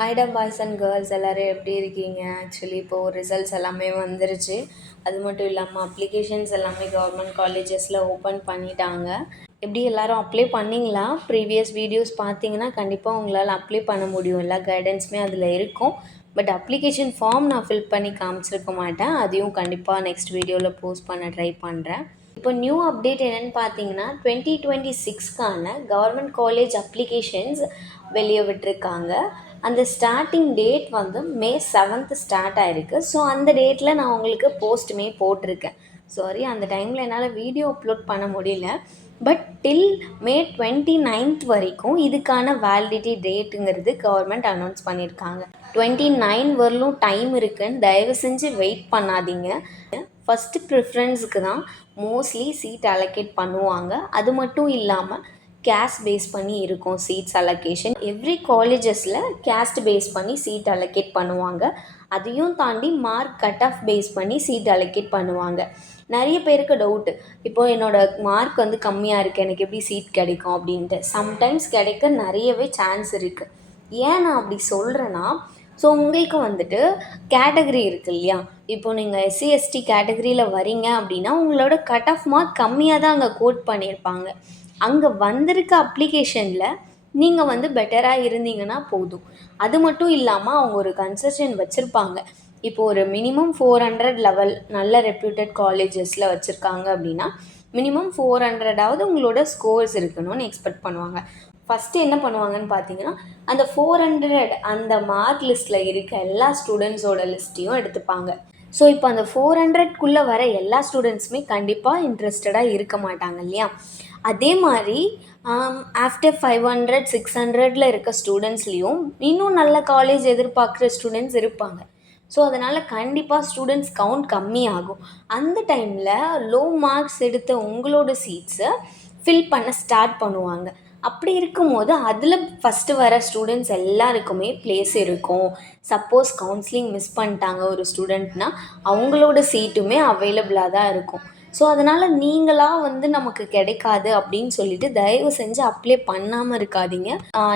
ஹைடா boys and girls எல்லோரும் எப்படி இருக்கீங்க? ஆக்சுவலி இப்போது ரிசல்ட்ஸ் எல்லாமே வந்துருச்சு. அது மட்டும் இல்லாமல் அப்ளிகேஷன்ஸ் எல்லாமே கவர்மெண்ட் காலேஜஸில் ஓப்பன் பண்ணிட்டாங்க. எப்படி எல்லோரும் அப்ளை பண்ணிங்களா? ப்ரீவியஸ் வீடியோஸ் பார்த்தீங்கன்னா கண்டிப்பாக உங்களால் அப்ளை பண்ண முடியும். எல்லா கைடன்ஸுமே அதில் இருக்கும். பட் அப்ளிகேஷன் ஃபார்ம் நான் ஃபில் பண்ணி காமிச்சிருக்க மாட்டேன். அதையும் கண்டிப்பாக நெக்ஸ்ட் வீடியோவில் போஸ்ட் பண்ண ட்ரை பண்ணுறேன். இப்போ நியூ அப்டேட் என்னென்னு பார்த்தீங்கன்னா 2026க்கான கவர்மெண்ட் காலேஜ் அப்ளிகேஷன்ஸ் வெளியே விட்டுருக்காங்க. அந்த ஸ்டார்டிங் டேட் வந்து May 7th ஸ்டார்ட் ஆகிருக்கு. ஸோ அந்த டேட்டில் நான் உங்களுக்கு போஸ்ட்டுமே போட்டிருக்கேன். சாரி, அந்த டைமில் என்னால் வீடியோ அப்லோட் பண்ண முடியல. பட் டில் May 29th வரைக்கும் இதுக்கான வேலிடிட்டி டேட்டுங்கிறது கவர்மெண்ட் அனௌன்ஸ் பண்ணியிருக்காங்க. 29 வரலும் டைம் இருக்குன்னு தயவு செஞ்சு வெயிட் பண்ணாதீங்க. ஃபஸ்ட்டு ப்ரிஃபரன்ஸுக்கு தான் மோஸ்ட்லி சீட் அலோகேட் பண்ணுவாங்க. அது மட்டும் இல்லாமல் கேஸ்ட் பேஸ் பண்ணி இருக்கும் சீட்ஸ் அலோகேஷன். எவ்ரி காலேஜஸில் கேஸ்ட் பேஸ் பண்ணி சீட் அலோகேட் பண்ணுவாங்க. அதையும் தாண்டி மார்க் கட் ஆஃப் பேஸ் பண்ணி சீட் அலோகேட் பண்ணுவாங்க. நிறைய பேருக்கு டவுட்டு, இப்போது என்னோடய மார்க் வந்து கம்மியாக இருக்குது, எனக்கு எப்படி சீட் கிடைக்கும் அப்படின்ட்டு. சம்டைம்ஸ் கிடைக்க நிறையவே சான்ஸ் இருக்குது. ஏன் நான் அப்படி சொல்கிறேன்னா, ஸோ உங்களுக்கு வந்துட்டு கேட்டகரி இருக்குது இல்லையா? இப்போ நீங்கள் எஸ்சி எஸ்டி கேட்டகரியில் வரீங்க அப்படின்னா உங்களோட கட் ஆஃப் மார்க் கம்மியாக தான் அங்கே கோட் பண்ணியிருப்பாங்க. அங்கே வந்திருக்க அப்ளிகேஷனில் நீங்கள் வந்து பெட்டராக இருந்தீங்கன்னா போதும். அது மட்டும் இல்லாமல் அவங்க ஒரு கன்செஷன் வச்சுருப்பாங்க. இப்போது ஒரு மினிமம் 400 லெவல் நல்ல ரெப்யூட்டட் காலேஜஸில் வச்சுருக்காங்க அப்படின்னா மினிமம் 400ஆவது உங்களோட ஸ்கோர்ஸ் இருக்கணும்னு எக்ஸ்பெக்ட் பண்ணுவாங்க. ஃபஸ்ட்டு என்ன பண்ணுவாங்கன்னு பார்த்தீங்கன்னா, அந்த 400 அந்த மார்க் லிஸ்ட்டில் இருக்க எல்லா ஸ்டூடெண்ட்ஸோட லிஸ்ட்டையும் எடுத்துப்பாங்க. ஸோ இப்போ அந்த 400க்குள்ளே வர எல்லா ஸ்டூடெண்ட்ஸுமே கண்டிப்பாக இன்ட்ரெஸ்டடாக இருக்க மாட்டாங்க இல்லையா? அதே மாதிரி ஆஃப்டர் 500 600ல் இருக்க ஸ்டூடெண்ட்ஸ்லேயும் இன்னும் நல்ல காலேஜ் எதிர்பார்க்குற ஸ்டூடெண்ட்ஸ் இருப்பாங்க. ஸோ அதனால் கண்டிப்பாக ஸ்டூடெண்ட்ஸ் கவுண்ட் கம்மியாகும். அந்த டைமில் லோ மார்க்ஸ் எடுத்த உங்களோட சீட்ஸை ஃபில் பண்ண ஸ்டார்ட் பண்ணுவாங்க. அப்படி இருக்கும்போது அதில் ஃபஸ்ட்டு வர ஸ்டூடெண்ட்ஸ் எல்லாருக்குமே ப்ளேஸ் இருக்கும். சப்போஸ் கவுன்சிலிங் மிஸ் பண்ணிட்டாங்க ஒரு ஸ்டூடெண்ட்னால் அவங்களோட சீட்டுமே அவைலபிளாக தான் இருக்கும். ஸோ அதனால் நீங்களாக வந்து நமக்கு கிடைக்காது அப்படின்னு சொல்லிட்டு தயவு செஞ்சு அப்ளை பண்ணாமல் இருக்காதீங்க.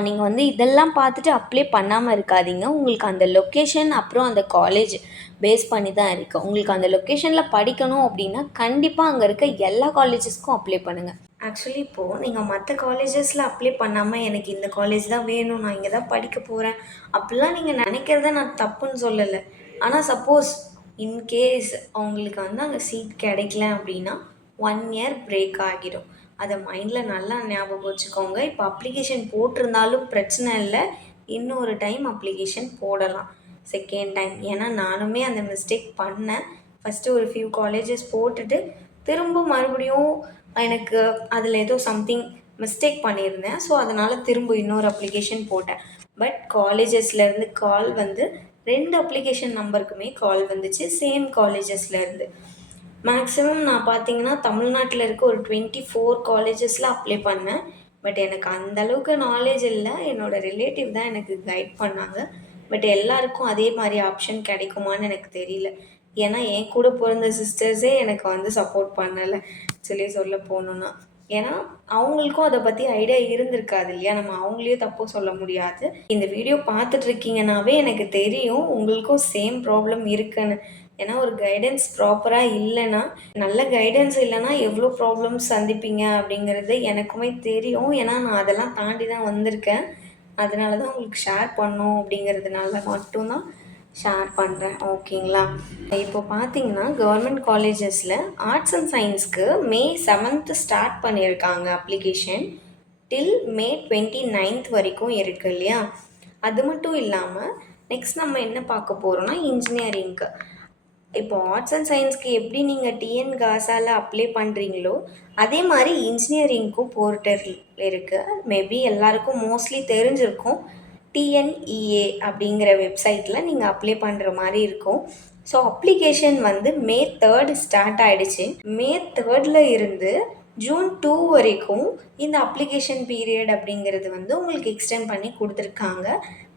நீங்கள் வந்து இதெல்லாம் பார்த்துட்டு அப்ளை பண்ணாமல் இருக்காதீங்க. உங்களுக்கு அந்த லொக்கேஷன் அப்புறம் அந்த காலேஜ் பேஸ் பண்ணி தான் இருக்குது. உங்களுக்கு அந்த லொக்கேஷனில் படிக்கணும் அப்படின்னா கண்டிப்பாக அங்கே இருக்க எல்லா காலேஜஸ்க்கும் அப்ளை பண்ணுங்கள். ஆக்சுவலி இப்போது நீங்கள் மற்ற காலேஜஸில் அப்ளை பண்ணாமல் எனக்கு இந்த காலேஜ் தான் வேணும், நான் இங்கே தான் படிக்க போகிறேன் அப்படிலாம் நீங்கள் நினைக்கிறத நான் தப்புன்னு சொல்லலை. ஆனால் சப்போஸ் இன்கேஸ் அவங்களுக்கு வந்து அங்கே சீட் கிடைக்கல அப்படின்னா 1 இயர் பிரேக் ஆகிடும். அதை மைண்டில் நல்லா ஞாபகம் வச்சுக்கோங்க. இப்போ அப்ளிகேஷன் போட்டிருந்தாலும் பிரச்சனை இல்லை, இன்னொரு டைம் அப்ளிகேஷன் போடலாம் செகண்ட் டைம். ஏன்னா நானுமே அந்த மிஸ்டேக் பண்ணேன். ஃபஸ்ட்டு ஒரு ஃபியூ காலேஜஸ் போட்டுட்டு திரும்ப மறுபடியும் எனக்கு அதில் ஏதோ சம்திங் மிஸ்டேக் பண்ணியிருந்தேன். ஸோ அதனால் திரும்ப இன்னொரு அப்ளிகேஷன் போட்டேன். பட் காலேஜஸ்லேருந்து கால் வந்து 2 அப்ளிகேஷன் நம்பருக்குமே கால் வந்துச்சு, சேம் காலேஜஸ்லேருந்து. மேக்ஸிமம் நான் பார்த்தீங்கன்னா தமிழ்நாட்டில் இருக்க ஒரு 24 காலேஜஸில் அப்ளை பண்ணேன். பட் எனக்கு அந்தளவுக்கு நாலேஜ் இல்லை. என்னோடய ரிலேட்டிவ் தான் எனக்கு கைட் பண்ணாங்க. பட் எல்லாருக்கும் அதே மாதிரி ஆப்ஷன் கிடைக்குமான்னு எனக்கு தெரியல. ஏன்னா என் கூட பிறந்த சிஸ்டர்ஸே எனக்கு வந்து சப்போர்ட் பண்ணலை சொல்ல போகணுன்னா. ஏன்னா அவங்களுக்கும் அதை பற்றி ஐடியா இருந்திருக்காது இல்லையா? நம்ம அவங்களையும் தப்பு சொல்ல முடியாது. இந்த வீடியோ பார்த்துட்ருக்கீங்கன்னாவே எனக்கு தெரியும் உங்களுக்கும் சேம் ப்ராப்ளம் இருக்குன்னு. ஏன்னா ஒரு கைடன்ஸ் ப்ராப்பராக இல்லைன்னா, நல்ல கைடன்ஸ் இல்லைன்னா எவ்வளோ ப்ராப்ளம்ஸ் சந்திப்பீங்க அப்படிங்கிறது எனக்குமே தெரியும். ஏன்னா நான் அதெல்லாம் தாண்டி தான் வந்திருக்கேன். அதனால தான் உங்களுக்கு ஷேர் பண்ணணும் அப்படிங்கிறதுனால மட்டும்தான் ஷேர் பண்ணுறேன். ஓகேங்களா? இப்போ பார்த்தீங்கன்னா கவர்மெண்ட் காலேஜஸில் ஆர்ட்ஸ் அண்ட் சயின்ஸ்க்கு May 7th ஸ்டார்ட் பண்ணியிருக்காங்க அப்ளிகேஷன். டில் May 29th வரைக்கும் இருக்குது இல்லையா? அது மட்டும் இல்லாமல் நெக்ஸ்ட் நம்ம என்ன பார்க்க போகிறோம்னா இன்ஜினியரிங்க்கு. இப்போ ஆர்ட்ஸ் அண்ட் சயின்ஸ்க்கு எப்படி நீங்கள் டிஎன் காசால் அப்ளை பண்ணுறீங்களோ அதே மாதிரி இன்ஜினியரிங்க்கும் போர்ட்டல் இருக்குது. மேபி எல்லாருக்கும் மோஸ்ட்லி தெரிஞ்சிருக்கும். டிஎன்இஏ அப்படிங்கிற வெப்சைட்டில் நீங்கள் அப்ளை பண்ணுற மாதிரி இருக்கும். ஸோ அப்ளிகேஷன் வந்து May 3rd ஸ்டார்ட் ஆகிடுச்சு. May 3rd இருந்து June 2 வரைக்கும் இந்த அப்ளிகேஷன் பீரியட் அப்படிங்கிறது வந்து உங்களுக்கு எக்ஸ்டெண்ட் பண்ணி கொடுத்துருக்காங்க.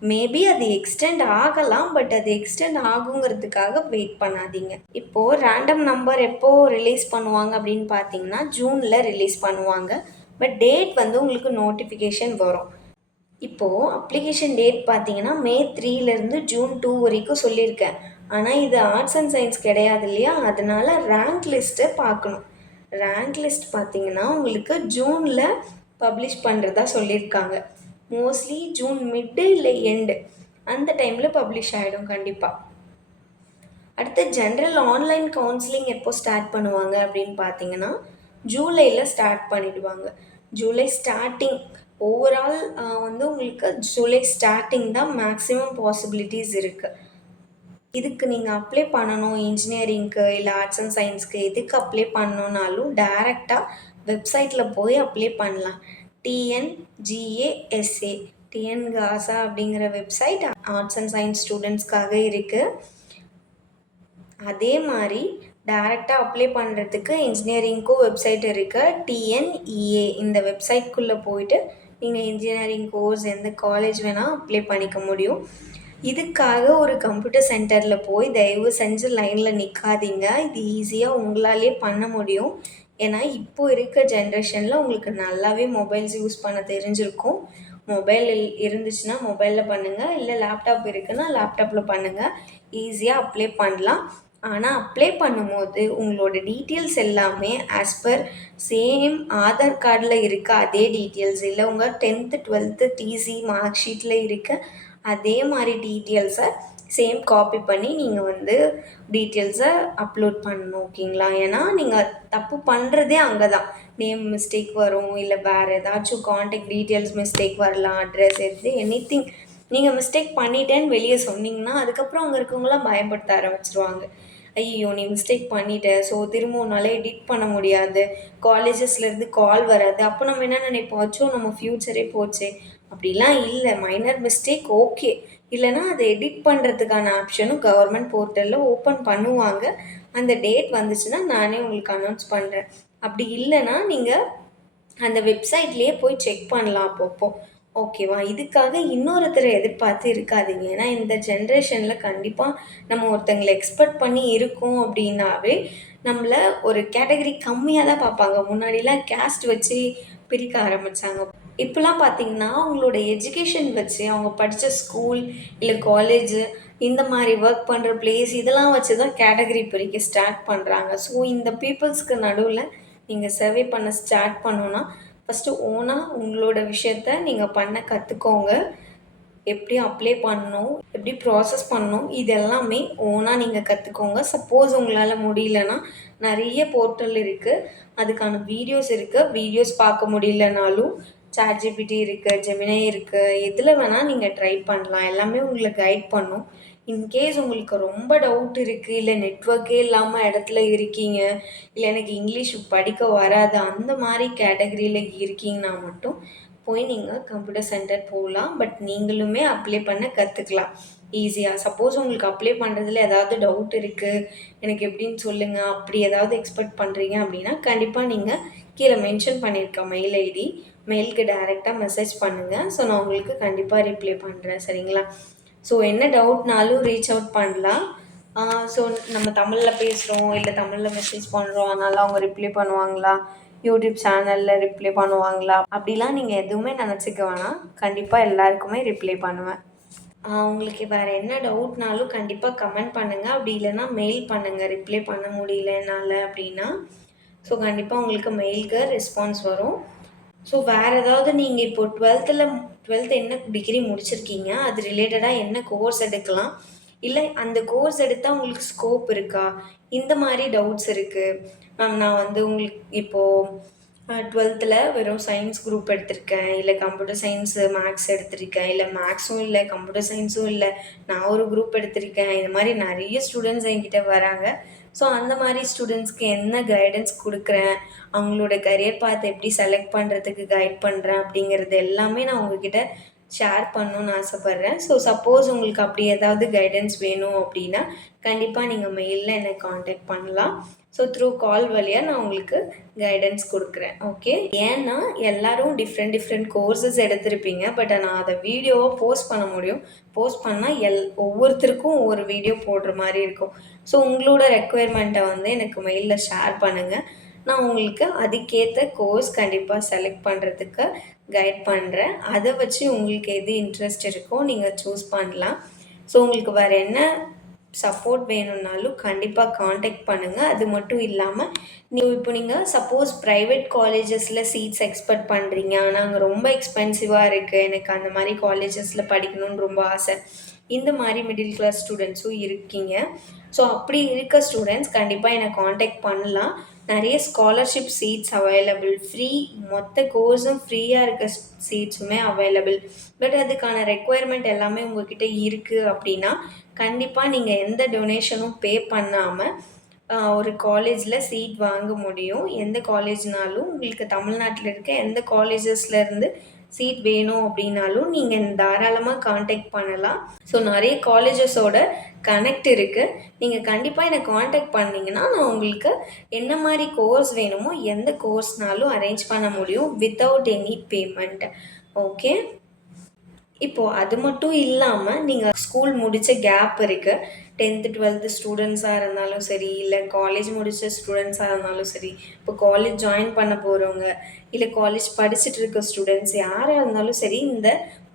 மேபி அது எக்ஸ்டெண்ட் ஆகலாம், பட் அது எக்ஸ்டெண்ட் ஆகுங்கிறதுக்காக வெயிட் பண்ணாதீங்க. இப்போது ரேண்டம் நம்பர் எப்போது ரிலீஸ் பண்ணுவாங்க அப்படின்னு பார்த்தீங்கன்னா ஜூனில் ரிலீஸ் பண்ணுவாங்க. பட் டேட் வந்து உங்களுக்கு நோட்டிஃபிகேஷன் வரும். இப்போது அப்ளிகேஷன் டேட் பார்த்தீங்கன்னா மே 3லேருந்து ஜூன் 2 வரைக்கும் சொல்லியிருக்கேன். ஆனால் இது ஆர்ட்ஸ் அண்ட் சயின்ஸ் கிடையாது இல்லையா? அதனால ரேங்க் லிஸ்ட்டை பார்க்கணும். ரேங்க் லிஸ்ட் பார்த்தீங்கன்னா உங்களுக்கு ஜூனில் பப்ளிஷ் பண்ணுறதா சொல்லியிருக்காங்க. மோஸ்ட்லி ஜூன் மிட்டு இல்லை எண்டு அந்த டைமில் பப்ளிஷ் ஆகிடும் கண்டிப்பாக. அடுத்து ஜென்ரல் ஆன்லைன் கவுன்சிலிங் எப்போ ஸ்டார்ட் பண்ணுவாங்க அப்படின்னு பார்த்தீங்கன்னா ஜூலையில் ஸ்டார்ட் பண்ணிடுவாங்க. ஜூலை ஸ்டார்டிங் ஓவரால் வந்து உங்களுக்கு ஜூலை ஸ்டார்டிங் தான் மேக்ஸிமம் பாசிபிலிட்டிஸ் இருக்குது. இதுக்கு நீங்கள் அப்ளை பண்ணணும் இன்ஜினியரிங்க்கு இல்லை ஆர்ட்ஸ் அண்ட் சயின்ஸ்க்கு எதுக்கு அப்ளை பண்ணணுன்னாலும் டைரெக்டாக வெப்சைட்டில் போய் அப்ளை பண்ணலாம். டிஎன்ஜிஏஎஸ்ஏ டிஎன்காசா அப்படிங்கிற வெப்சைட் ஆர்ட்ஸ் அண்ட் சயின்ஸ் ஸ்டூடெண்ட்ஸ்க்காக இருக்குது. அதே மாதிரி டைரெக்டாக அப்ளை பண்ணுறதுக்கு இன்ஜினியரிங்க்கும் வெப்சைட் இருக்குது. டிஎன்இஏ இந்த வெப்சைட்குள்ளே போயிட்டு நீங்கள் இன்ஜினியரிங் கோர்ஸ் எந்த காலேஜ் வேணால் அப்ளை பண்ணிக்க முடியும். இதுக்காக ஒரு கம்ப்யூட்டர் சென்டரில் போய் தயவு செஞ்சு லைனில் நிற்காதீங்க. இது ஈஸியாக உங்களாலே பண்ண முடியும். ஏன்னா இப்போது இருக்க ஜென்ரேஷனில் உங்களுக்கு நல்லாவே மொபைல்ஸ் யூஸ் பண்ண தெரிஞ்சிருக்கும். மொபைல் இருந்துச்சுன்னா மொபைலில் பண்ணுங்கள், இல்லை லேப்டாப் இருக்குன்னா லேப்டாப்பில் பண்ணுங்கள். ஈஸியாக அப்ளை பண்ணலாம். ஆனால் அப்ளை பண்ணும்போது உங்களோட டீட்டெயில்ஸ் எல்லாமே ஆஸ் பர் சேம் ஆதார் கார்டில் இருக்க அதே டீட்டெயில்ஸ், இல்லை உங்கள் 10th 12th டிசி மார்க் ஷீட்டில் இருக்க அதே மாதிரி டீட்டெயில்ஸை சேம் காப்பி பண்ணி நீங்கள் வந்து டீட்டெயில்ஸை அப்லோட் பண்ணணும். ஓகேங்களா? ஏன்னா நீங்கள் தப்பு பண்ணுறதே அங்கே தான் நேம் மிஸ்டேக் வரும், இல்லை வேறு ஏதாச்சும் காண்டாக்ட் டீட்டெயில்ஸ் மிஸ்டேக் வரலாம், அட்ரஸ் எனிதிங். நீங்கள் மிஸ்டேக் பண்ணிட்டேன்னு வெளியே சொன்னீங்கன்னா அதுக்கப்புறம் அங்கே இருக்கவங்களாம் பயப்படுத்த ஆரம்பிச்சிருவாங்க. ஐயோ நீ மிஸ்டேக் பண்ணிட்ட, ஸோ திரும்ப உன்னால் எடிட் பண்ண முடியாது, காலேஜஸ்லேருந்து கால் வராது. அப்போ நம்ம என்ன நினைப்போம், அச்சோ நம்ம ஃப்யூச்சரே போச்சே. அப்படிலாம் இல்லை. மைனர் மிஸ்டேக் ஓகே, இல்லைனா அதை எடிட் பண்ணுறதுக்கான ஆப்ஷனும் கவர்மெண்ட் போர்ட்டலில் ஓப்பன் பண்ணுவாங்க. அந்த டேட் வந்துச்சுன்னா நானே உங்களுக்கு அனௌன்ஸ் பண்ணுறேன். அப்படி இல்லைன்னா நீங்கள் அந்த வெப்சைட்லேயே போய் செக் பண்ணலாம் அப்பப்போ. ஓகேவா? இதுக்காக இன்னொருத்தரை எதிர்பார்த்து இருக்காதீங்க. ஏன்னா இந்த ஜென்ரேஷனில் கண்டிப்பாக நம்ம ஒருத்தங்களை எக்ஸ்பெக்ட் பண்ணி இருக்கோம் அப்படின்னாவே நம்மளை ஒரு கேட்டகரி கம்மியாக தான் பார்ப்பாங்க. முன்னாடிலாம் கேஸ்ட் வச்சு பிரிக்க ஆரம்பித்தாங்க. இப்போலாம் பார்த்திங்கன்னா அவங்களோட எஜுகேஷன் வச்சு, அவங்க படித்த ஸ்கூல் இல்லை காலேஜு, இந்த மாதிரி ஒர்க் பண்ணுற பிளேஸ், இதெல்லாம் வச்சு தான் கேட்டகரி பிரிக்க ஸ்டார்ட் பண்ணுறாங்க. ஸோ இந்த பீப்புள்ஸ்க்கு நடுவில் நீங்கள் சர்வே பண்ண ஸ்டார்ட் பண்ணணுன்னா ஃபஸ்ட்டு ஓனாக உங்களோட விஷயத்த நீங்கள் பண்ண கற்றுக்கோங்க. எப்படி அப்ளை பண்ணணும், எப்படி ப்ராசஸ் பண்ணணும், இது எல்லாமே ஓனாக நீங்கள் கற்றுக்கோங்க. சப்போஸ் உங்களால் முடியலன்னா நிறைய போர்ட்டல் இருக்குது, அதுக்கான வீடியோஸ் இருக்குது. வீடியோஸ் பார்க்க முடியலனாலும் ChatGPT இருக்குது, ஜெமினி இருக்குது, எதில் வேணால் நீங்கள் ட்ரை பண்ணலாம். எல்லாமே உங்களை கைட் பண்ணும். இன்கேஸ் உங்களுக்கு ரொம்ப டவுட் இருக்குது, இல்லை நெட்ஒர்க்கே இல்லாமல் இடத்துல இருக்கீங்க, இல்லை எனக்கு இங்கிலீஷ் படிக்க வராது, அந்த மாதிரி கேட்டகரியில் இருக்கீங்கன்னா மட்டும் போய் நீங்கள் கம்ப்யூட்டர் சென்டர் போகலாம். பட் நீங்களுமே அப்ளை பண்ண கற்றுக்கலாம் ஈஸியாக. சப்போஸ் உங்களுக்கு அப்ளை பண்ணுறதுல ஏதாவது டவுட் இருக்குது, எனக்கு எப்படின்னு சொல்லுங்கள், அப்படி ஏதாவது எக்ஸ்பெக்ட் பண்ணுறீங்க அப்படின்னா கண்டிப்பாக நீங்கள் கீழே மென்ஷன் பண்ணியிருக்கேன் மெயில் ஐடி, மெயிலுக்கு டைரெக்டாக மெசேஜ் பண்ணுங்கள். ஸோ நான் உங்களுக்கு கண்டிப்பாக ரிப்ளை பண்ணுறேன். சரிங்களா? ஸோ என்ன டவுட்னாலும் ரீச் அவுட் பண்ணலாம். ஸோ நம்ம தமிழில் பேசுகிறோம், இல்லை தமிழில் மெசேஜ் பண்ணுறோம், அதனால் அவங்க ரிப்ளை பண்ணுவாங்களா, யூடியூப் சேனலில் ரிப்ளை பண்ணுவாங்களா, அப்படிலாம் நீங்கள் எதுவுமே நினச்சிக்க வேணாம். கண்டிப்பாக எல்லாருக்குமே ரிப்ளை பண்ணுவேன். உங்களுக்கு வேறு என்ன டவுட்னாலும் கண்டிப்பாக கமெண்ட் பண்ணுங்கள். அப்படி இல்லைன்னா மெயில் பண்ணுங்கள், ரிப்ளை பண்ண முடியல என்னால் அப்படின்னா. ஸோ கண்டிப்பாக உங்களுக்கு மெயிலுக்கு ரெஸ்பான்ஸ் வரும். ஸோ வேறு ஏதாவது நீங்கள் இப்போது 12th என்ன டிகிரி முடிச்சிருக்கீங்க, அது ரிலேட்டடாக என்ன கோர்ஸ் எடுக்கலாம், இல்லை அந்த கோர்ஸ் எடுத்தால் உங்களுக்கு ஸ்கோப் இருக்கா, இந்த மாதிரி டவுட்ஸ் இருக்குது. மேம் நான் வந்து உங்களுக்கு இப்போது 12th வெறும் சயின்ஸ் குரூப் எடுத்திருக்கேன், இல்லை கம்ப்யூட்டர் சயின்ஸு மேக்ஸ் எடுத்திருக்கேன், இல்லை மேக்ஸும் இல்லை கம்ப்யூட்டர் சயின்ஸும் இல்லை, நான் ஒரு குரூப் எடுத்திருக்கேன். இந்த மாதிரி நிறைய ஸ்டூடெண்ட்ஸ் என்கிட்ட வராங்க. ஸோ அந்த மாதிரி ஸ்டூடெண்ட்ஸ்க்கு என்ன கைடன்ஸ் கொடுக்குறேன், அவங்களோட கரியர் பாத் எப்படி செலக்ட் பண்ணுறதுக்கு கைட் பண்ணுறேன் அப்படிங்கிறது எல்லாமே நான் உங்ககிட்ட ஷேர் பண்ணணுன்னு ஆசைப்பட்றேன். ஸோ சப்போஸ் உங்களுக்கு அப்படி ஏதாவது கைடன்ஸ் வேணும் அப்படின்னா கண்டிப்பாக நீங்கள் மெயிலில் என்னை காண்டாக்ட் பண்ணலாம். ஸோ த்ரூ கால் வழியாக நான் உங்களுக்கு கைடன்ஸ் கொடுக்குறேன். ஓகே? ஏன்னா எல்லோரும் டிஃப்ரெண்ட் கோர்சஸ் எடுத்திருப்பீங்க. பட் நான் அதை வீடியோவாக போஸ்ட் பண்ண முடியும். போஸ்ட் பண்ணால் ஒவ்வொருத்தருக்கும் ஒவ்வொரு வீடியோ போடுற மாதிரி இருக்கும். ஸோ உங்களோட ரெக்குயர்மெண்ட்டை வந்து எனக்கு மெயிலில் ஷேர் பண்ணுங்கள். நான் உங்களுக்கு அதுக்கேற்ற கோர்ஸ் கண்டிப்பாக செலக்ட் பண்ணுறதுக்கு கைட் பண்ணுறேன். அதை வச்சு உங்களுக்கு எது இன்ட்ரெஸ்ட் இருக்கோ நீங்கள் சூஸ் பண்ணலாம். ஸோ உங்களுக்கு வேறு என்ன சப்போர்ட் வேணும்னாலும் கண்டிப்பாக காண்டாக்ட் பண்ணுங்கள். அது மட்டும் இல்லாமல் நீங்கள் சப்போஸ் ப்ரைவேட் காலேஜஸில் சீட்ஸ் எக்ஸ்பெக்ட் பண்ணுறீங்க, ஆனால் அங்கே ரொம்ப எக்ஸ்பென்சிவாக இருக்குது, எனக்கு அந்த மாதிரி காலேஜஸில் படிக்கணும்னு ரொம்ப ஆசை, இந்த மாதிரி மிடில் கிளாஸ் ஸ்டூடெண்ட்ஸும் இருக்கீங்க. ஸோ அப்படி இருக்க ஸ்டூடெண்ட்ஸ் கண்டிப்பாக என்னை காண்டாக்ட் பண்ணலாம். நிறைய ஸ்காலர்ஷிப் சீட்ஸ் அவைலபிள், ஃப்ரீ மொத்த கோர்ஸும் ஃப்ரீயாக இருக்க சீட்ஸுமே அவைலபிள். பட் அதுக்கான ரெக்குயர்மெண்ட் எல்லாமே உங்கள்கிட்ட இருக்குது அப்படின்னா கண்டிப்பாக நீங்கள் எந்த டொனேஷனும் பே பண்ணாமல் ஒரு காலேஜில் சீட் வாங்க முடியும். எந்த காலேஜ்னாலும் உங்களுக்கு தமிழ்நாட்டில் இருக்க எந்த காலேஜஸ்லேருந்து சீட் வேணும் அப்படின்னாலும் நீங்கள் தாராளமாக காண்டாக்ட் பண்ணலாம். ஸோ நிறைய காலேஜஸோட கனெக்ட் இருக்குது. நீங்கள் கண்டிப்பாக என்னை காண்டாக்ட் பண்ணிங்கன்னா நான் உங்களுக்கு என்ன மாதிரி கோர்ஸ் வேணுமோ எந்த கோர்ஸ்னாலும் அரேஞ்ச் பண்ண முடியும் வித்தவுட் எனி பேமெண்ட். ஓகே, இப்போது அது மட்டும் இல்லாமல் நீங்கள் ஸ்கூல் முடித்த கேப் இருக்குது, 10th 12th ஸ்டூடெண்ட்ஸாக இருந்தாலும் சரி, இல்லை காலேஜ் முடித்த ஸ்டூடெண்ட்ஸாக இருந்தாலும் சரி, இப்போ காலேஜ் ஜாயின் பண்ண போகிறவங்க, இல்லை காலேஜ் படிச்சுட்டு இருக்க ஸ்டூடெண்ட்ஸ் யாராக இருந்தாலும் சரி, இந்த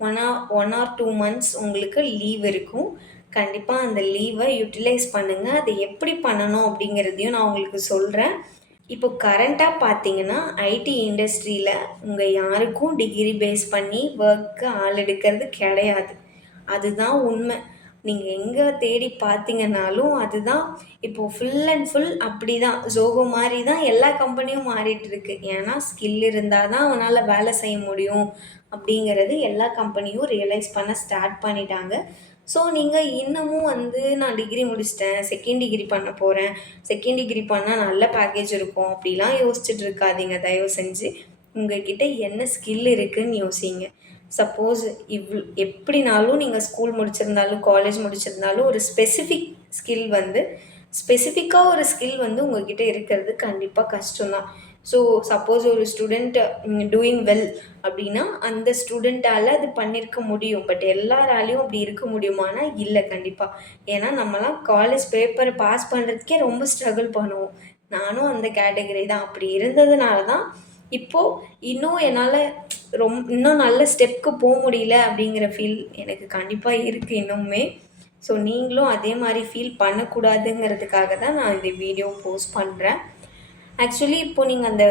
1 or 2 months உங்களுக்கு லீவ் இருக்கும். கண்டிப்பாக அந்த லீவை யூட்டிலைஸ் பண்ணுங்கள். அதை எப்படி பண்ணணும் அப்படிங்கிறதையும் நான் உங்களுக்கு சொல்கிறேன். இப்போ கரண்ட்டாக பார்த்தீங்கன்னா ஐடி இண்டஸ்ட்ரியில் உங்கள் யாருக்கும் டிகிரி பேஸ் பண்ணி ஒர்க்கு ஆள் எடுக்கிறது கிடையாது. அதுதான் உண்மை. நீங்கள் எங்கே தேடி பார்த்தீங்கன்னாலும் அதுதான். இப்போது ஃபுல் அண்ட் ஃபுல் அப்படி தான், ஜோகோ மாதிரி தான் எல்லா கம்பெனியும் மாறிட்டுருக்கு. ஏன்னா ஸ்கில் இருந்தால் தான் அவனால் வேலை செய்ய முடியும் அப்படிங்கிறது எல்லா கம்பெனியும் ரியலைஸ் பண்ண ஸ்டார்ட் பண்ணிட்டாங்க. ஸோ நீங்கள் இன்னமும் நான் டிகிரி முடிச்சிட்டேன், செகண்ட் டிகிரி பண்ண போகிறேன், செகண்ட் டிகிரி பண்ணால் நல்ல பேக்கேஜ் இருக்கும் அப்படிலாம் யோசிச்சுட்டு இருக்காதீங்க. தயவு செஞ்சு உங்கள்கிட்ட என்ன ஸ்கில் இருக்குதுன்னு யோசிங்க. சப்போஸ் எப்படினாலும் நீங்கள் ஸ்கூல் முடிச்சிருந்தாலும் காலேஜ் முடிச்சிருந்தாலும் ஒரு ஸ்பெசிஃபிக்காக ஒரு ஸ்கில் உங்கள்கிட்ட இருக்கிறது கண்டிப்பாக கஷ்டம்தான். ஸோ சப்போஸ் ஒரு ஸ்டூடெண்ட் டூயிங் வெல் அப்படின்னா அந்த ஸ்டூடெண்ட்டால் அது பண்ணியிருக்க முடியும். பட் எல்லாராலையும் அப்படி இருக்க முடியுமானா இல்லை கண்டிப்பாக. ஏன்னா நம்மலாம் காலேஜ் பேப்பரை பாஸ் பண்ணுறதுக்கே ரொம்ப ஸ்ட்ரகிள் பண்ணுவோம். நானும் அந்த கேட்டகரி தான். அப்படி இருந்ததுனால தான் இப்போது என்னால் இன்னும் நல்ல ஸ்டெப்புக்கு போக முடியல அப்படிங்கிற ஃபீல் எனக்கு கண்டிப்பாக இருக்குது இன்னுமே. ஸோ நீங்களும் அதே மாதிரி ஃபீல் பண்ணக்கூடாதுங்கிறதுக்காக தான் நான் இந்த வீடியோ போஸ்ட் பண்ணுறேன். ஆக்சுவலி இப்போது நீங்கள் அந்த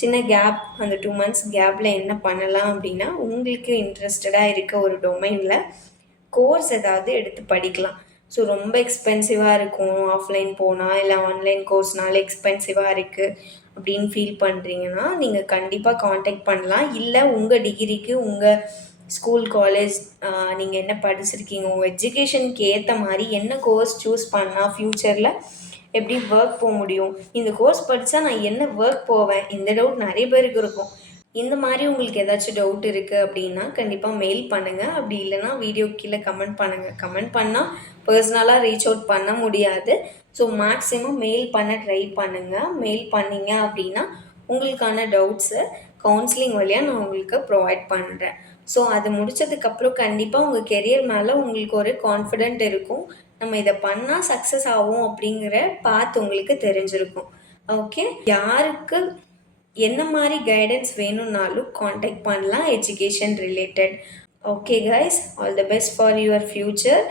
சின்ன கேப், அந்த 2 months கேப்பில் என்ன பண்ணலாம் அப்படின்னா, உங்களுக்கு இன்ட்ரெஸ்டடாக இருக்க ஒரு டொமைனில் கோர்ஸ் ஏதாவது எடுத்து படிக்கலாம். ஸோ ரொம்ப எக்ஸ்பென்சிவாக இருக்கும், ஆஃப்லைன் போனால் இல்லை ஆன்லைன் கோர்ஸ்னால எக்ஸ்பென்சிவாக இருக்குது அப்படின்னு ஃபீல் பண்ணுறீங்கன்னா நீங்கள் கண்டிப்பாக காண்டாக்ட் பண்ணலாம். இல்லை உங்கள் டிகிரிக்கு உங்கள் ஸ்கூல் காலேஜ் நீங்கள் என்ன படிச்சிருக்கீங்க, உங்கள் எஜுகேஷனுக்கு ஏற்ற மாதிரி என்ன கோர்ஸ் சூஸ் பண்ணால் ஃப்யூச்சரில் எப்படி ஒர்க் போக முடியும், இந்த கோர்ஸ் படித்தா நான் என்ன ஒர்க் போவேன், இந்த டவுட் நிறைய பேருக்கு இருக்கும். இந்த மாதிரி உங்களுக்கு ஏதாச்சும் டவுட் இருக்குது அப்படின்னா கண்டிப்பாக மெயில் பண்ணுங்கள். அப்படி இல்லைனா வீடியோ கீழே கமெண்ட் பண்ணுங்கள். கமெண்ட் பண்ணால் பர்சனலாக ரீச் அவுட் பண்ண முடியாது. ஸோ மேக்ஸிமம் மெயில் பண்ண ட்ரை பண்ணுங்கள். மெயில் பண்ணிங்க அப்படின்னா உங்களுக்கான டவுட்ஸை கவுன்சிலிங் வழியாக நான் உங்களுக்கு ப்ரொவைட் பண்ணுறேன். ஸோ அது முடித்ததுக்கப்புறம் கண்டிப்பாக உங்கள் கெரியர் மேலே உங்களுக்கு ஒரு கான்ஃபிடென்ட் இருக்கும். நம்ம இதை பண்ணால் சக்ஸஸ் ஆகும் அப்படிங்கிற பாத் உங்களுக்கு தெரிஞ்சிருக்கும். ஓகே, யாருக்கு என்ன மாதிரி கைடன்ஸ் வேணும்னாலும் காண்டாக்ட் பண்ணலாம் education related. Okay guys, all the best for your future.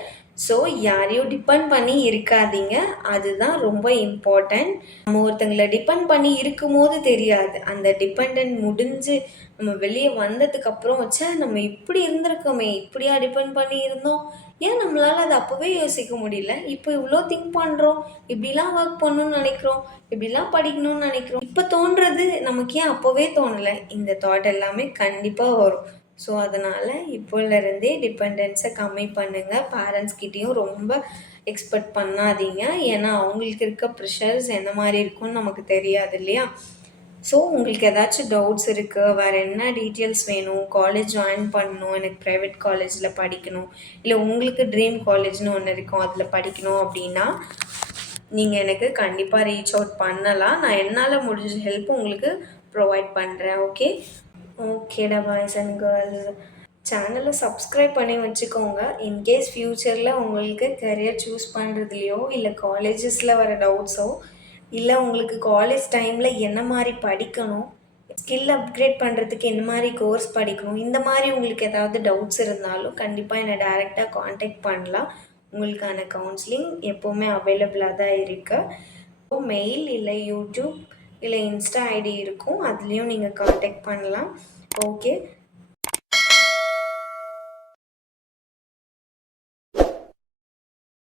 So யாரையும் டிபெண்ட் பண்ணி இருக்காதீங்க, அதுதான் ரொம்ப இம்பார்ட்டண்ட். நம்ம ஒருத்தங்களை டிபெண்ட் பண்ணி இருக்கும் போது தெரியாது, அந்த டிபெண்ட் முடிஞ்சு நம்ம வெளியே வந்ததுக்கப்புறம் வச்சா நம்ம இப்படி இருந்திருக்கோமே, இப்படியா டிபெண்ட் பண்ணி இருந்தோம், ஏன் நம்மளால் அதை அப்போவே யோசிக்க முடியல, இப்போ இவ்வளோ திங்க் பண்ணுறோம், இப்படிலாம் ஒர்க் பண்ணணும்னு நினைக்கிறோம், இப்படிலாம் படிக்கணும்னு நினைக்கிறோம், இப்போ தோன்றது நமக்கு ஏன் அப்போவே தோணலை, இந்த தாட் எல்லாமே கண்டிப்பாக வரும். ஸோ அதனால் இப்போலேருந்தே டிபெண்டன்ஸை கம்மி பண்ணுங்கள். பேரண்ட்ஸ்கிட்டேயும் ரொம்ப எக்ஸ்பெக்ட் பண்ணாதீங்க. ஏன்னா அவங்களுக்கு இருக்க ப்ரெஷர்ஸ் என்ன மாதிரி இருக்கும்னு நமக்கு தெரியாது இல்லையா. ஸோ உங்களுக்கு ஏதாச்சும் டவுட்ஸ் இருக்குது, வேறு என்ன டீட்டெயில்ஸ் வேணும், காலேஜ் ஜாயின் பண்ணணும், எனக்கு ப்ரைவேட் காலேஜில் படிக்கணும், இல்லை உங்களுக்கு ட்ரீம் காலேஜ்னு ஒன்று இருக்கும் அதில் படிக்கணும் அப்படின்னா நீங்கள் எனக்கு கண்டிப்பாக ரீச் அவுட் பண்ணலாம். நான் என்னால் முடிஞ்ச ஹெல்ப் உங்களுக்கு ப்ரொவைட் பண்ணுறேன். ஓகேடா பாய்ஸ் அண்ட் கேர்ள்ஸ், சேனலை சப்ஸ்கிரைப் பண்ணி வச்சுக்கோங்க. இன்கேஸ் ஃப்யூச்சரில் உங்களுக்கு கரியர் சூஸ் பண்ணுறதுலையோ இல்லை காலேஜஸில் வர டவுட்ஸோ இல்லை உங்களுக்கு காலேஜ் டைமில் என்ன மாதிரி படிக்கணும், ஸ்கில் அப்கிரேட் பண்ணுறதுக்கு என்ன மாதிரி கோர்ஸ் படிக்கணும், இந்த மாதிரி உங்களுக்கு ஏதாவது டவுட்ஸ் இருந்தாலும் கண்டிப்பாக என்னை டைரெக்டாக காண்டாக்ட் பண்ணலாம். உங்களுக்கான கவுன்சிலிங் எப்போவுமே அவைலபிளாக தான் இருக்குது. மெயில் இல்லை யூடியூப் இல்லை இன்ஸ்டா ஐடி இருக்கும், அதுலேயும் நீங்கள் காண்டாக்ட் பண்ணலாம். ஓகே,